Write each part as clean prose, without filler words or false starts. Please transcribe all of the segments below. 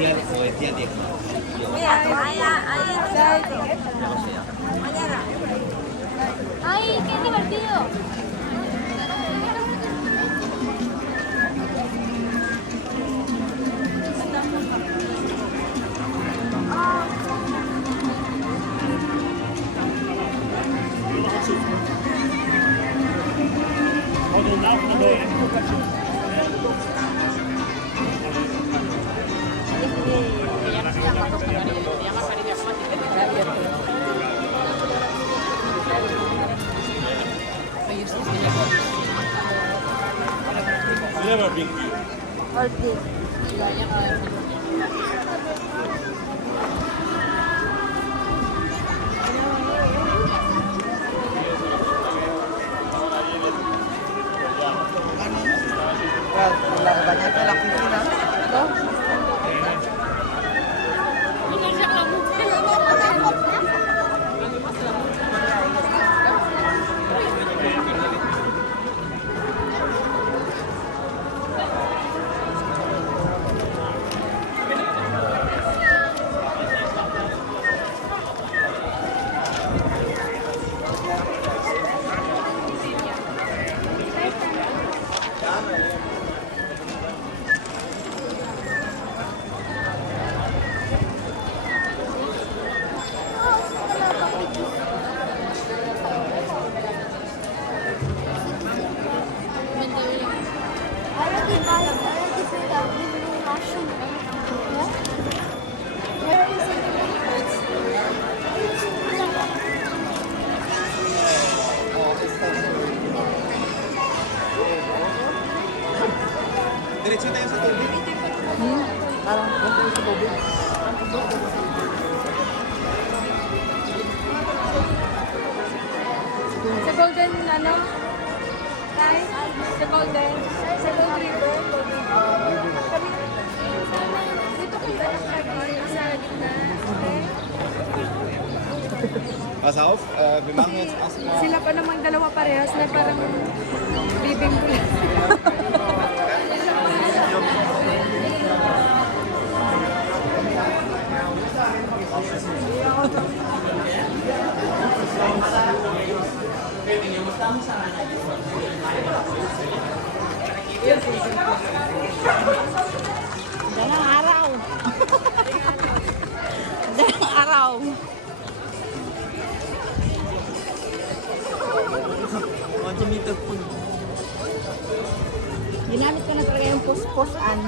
decía 10. Mira, ¡Ay, qué divertido! Never been here. Orchid. Banyak que la piscina. No? Diretso tayo sa tubig. Parang gusto sa tubig. Sa Golden, ano? Guys, sa Golden. Sa Golden River. Kami, dito kayo anak lagi sa gitna. Pass auf, wir machen jetzt erstmal. Sila pa namang dalawa parehas na parang bibing ko lang. Dalang araw. Dalang araw. Ginamit ko na talaga yung puspos-an.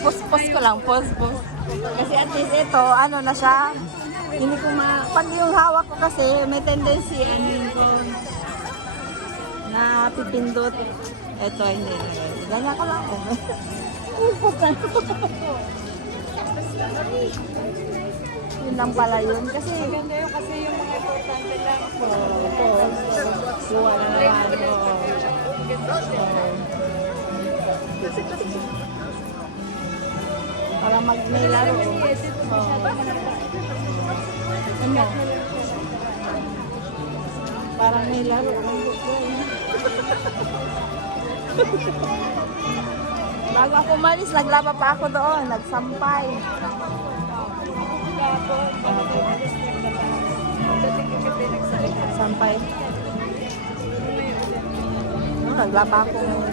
Puspos ko lang, puspos. Kasi at least ito, ano na siya. Hindi ko pag yung hawak ko kasi, may tendency, ano ko, na pipindot. Ito, hindi. Ganyan ko lang. Pupukan ko. Yun lang pala yun. Kasi, Maganda yun kasi yung mga importante lang. kuha na naman. Para may laro. Ano? Parang may laro. Bago ako umalis, naglaba pa ako doon. Nagsampay. Sampay. Naglaba ako doon.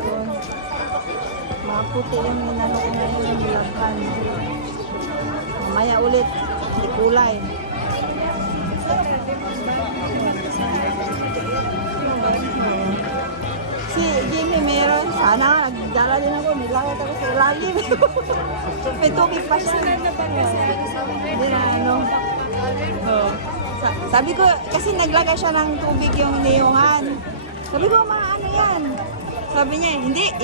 Maputi yung minano ko ngayon yung bilaghan. Mamaya ulit. Hindi kulay. Si Jimmy meron. Sana nagdala din ako. Nilawat ako sa ilalim. May tubig pa siya. Hindi na ano. Oh. Sabi ko, kasi naglagay siya ng tubig yung niyuhan. Sabi ko, ano yan? Sabi niya, hindi,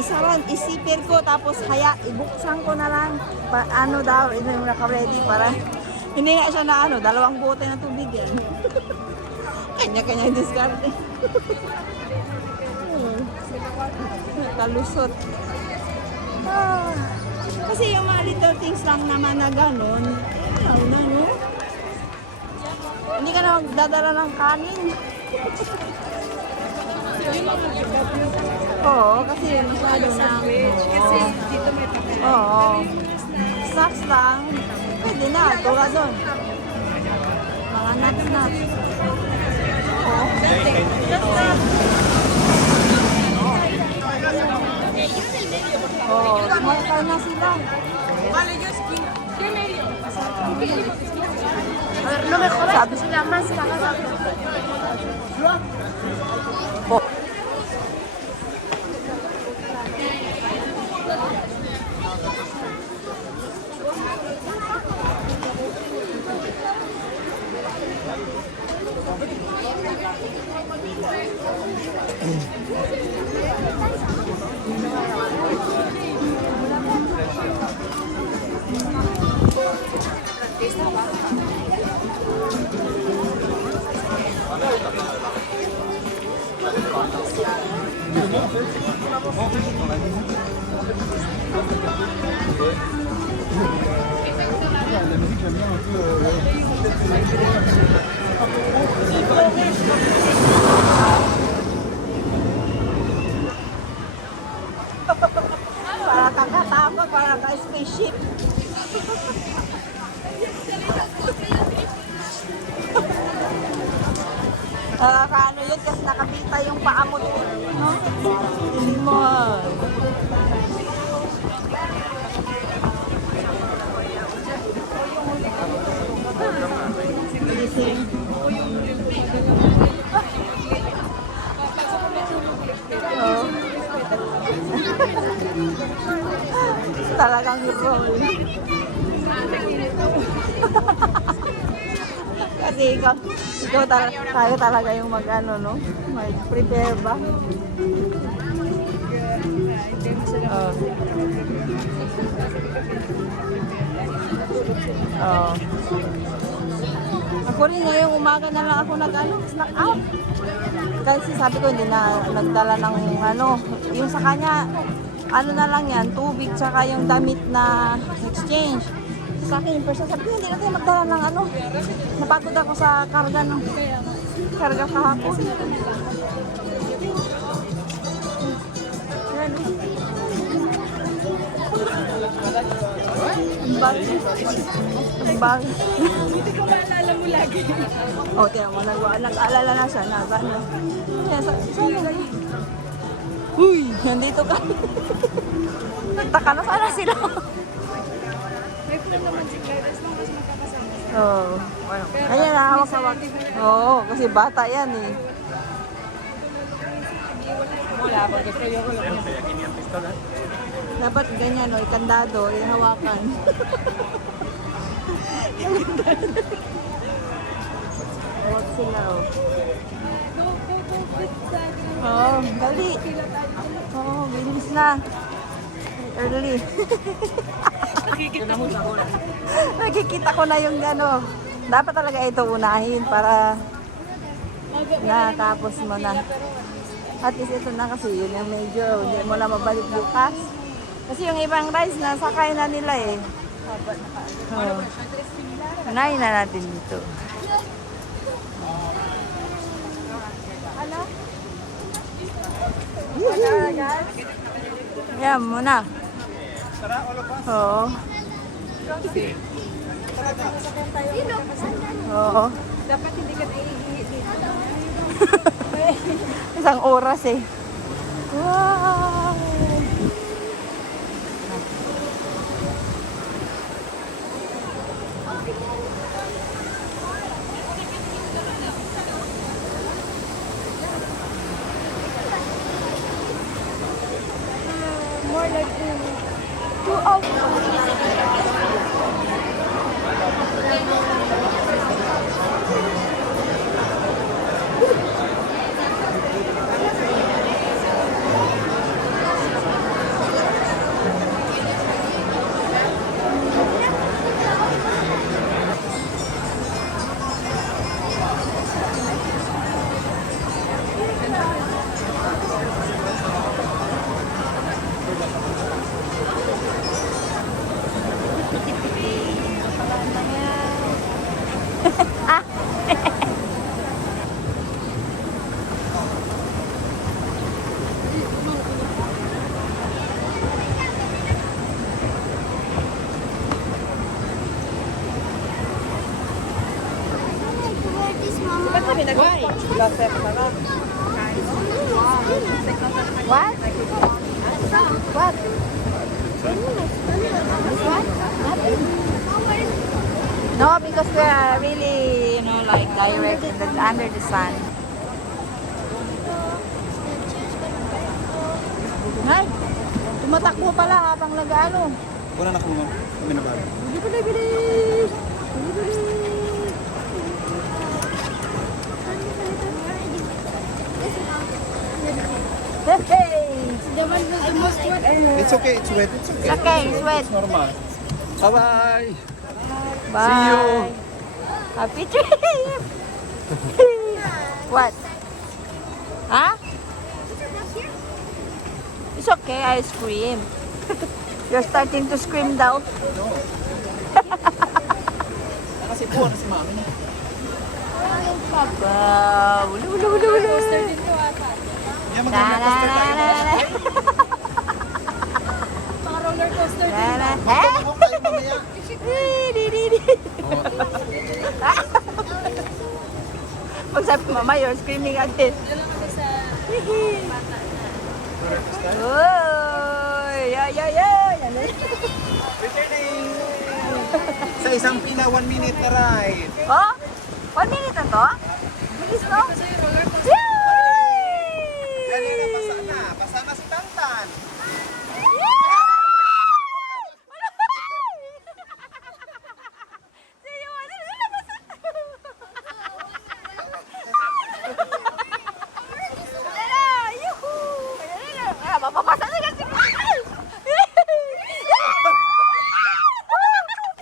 isipir ko, tapos ibuksan ko na lang. Ano daw, ito yung naka-ready para, hindi nga siya na ano, 2 bote na tubig yan. Kanya-kanya yung diskarte. Kalusot. Kasi yung mga little things lang naman na gano'n, ano na, no? Hindi ka na magdadala ng kanin. Oo, kasi masyado na. Kasi dito may papel. Oo. Snacks lang. Tulad doon. Mga nuts. Oh, small car na sila. No me jodas, sila mas baka. Para kakatakot, para ka-spaceship. Nakakaano yun kasi nakabita yung paa mo doon. No? Hindi mo. Gising. Oh. Talagang roll. Kasi ikaw tayo talaga yung mag-ano, no? Mag-prepare ba? Oh. Oh. Ako rin ngayong umaga na lang ako snack out. Kasi sabi ko hindi na nagdala ng yung sa kanya, na lang yan, tubig tsaka yung damit na exchange. Sa akin yung person, sabi ko hindi na tayo magdala ng napagod ako sa karga kahapon. Yan. Ang bag. Hindi ko maalala mo lagi. O, tiyan mo, nag-aalala na siya na gano'n. Yan, saan? Uy, nandito ka. Nagtaka na sana sila. May plan naman si Claire, as long as magkakasama sila. Oo. Ayan, hawak-hawak. Oo, kasi bata yan eh. Dapat ganyan, ikandado, hawakan. Hawak sila, oh. Oo, dali. Oo, bilis na. Early. Nakikita ko na yung dapat talaga ito unahin para natapos mo na. At least ito na kasi yun yung medyo hindi mo na mabalik bukas. Kasi yung ibang rice na sakay na nila eh. Oh. Unahin na natin dito. Yan muna. Oo. Oo. Dapat hindi ka naihingi dito. Isang oras eh. Wow! More like 2 hours. kami Why? What? What? This one? No, because we are really, you know, like direct in the, under the sun. Ay, tumatakbo pala habang nag-ano. Kuna na kung kami na ba? Hey! The one with the most wet. It's okay, it's wet. It's okay. It's okay, it's wet. It's normal. Bye-bye. Bye. See you. Happy trip. What? Huh? It's okay, I scream. You're starting to scream daw. Kasi po na si mami. Wow. Ulu, ulu, ulu, ulu. Coaster din to ata. Yan, Na, na, mag-roller coaster na, tayo. na, na. Mga roller coaster Na, din. na. Eh? Ako tayo mamaya. Di, di, di. Pag sabi ko, Mama, you're screaming again. Doon lang kami sa bata. Uy! Yeah, yeah, yeah! Yan, yan. Returning! Sa isang pila, 1 minute na ride. Oh? 1 minute na to? Bilis no? Kasi yung roller coaster. Yay! Dali na, pasa na. Pasa na si Tantan.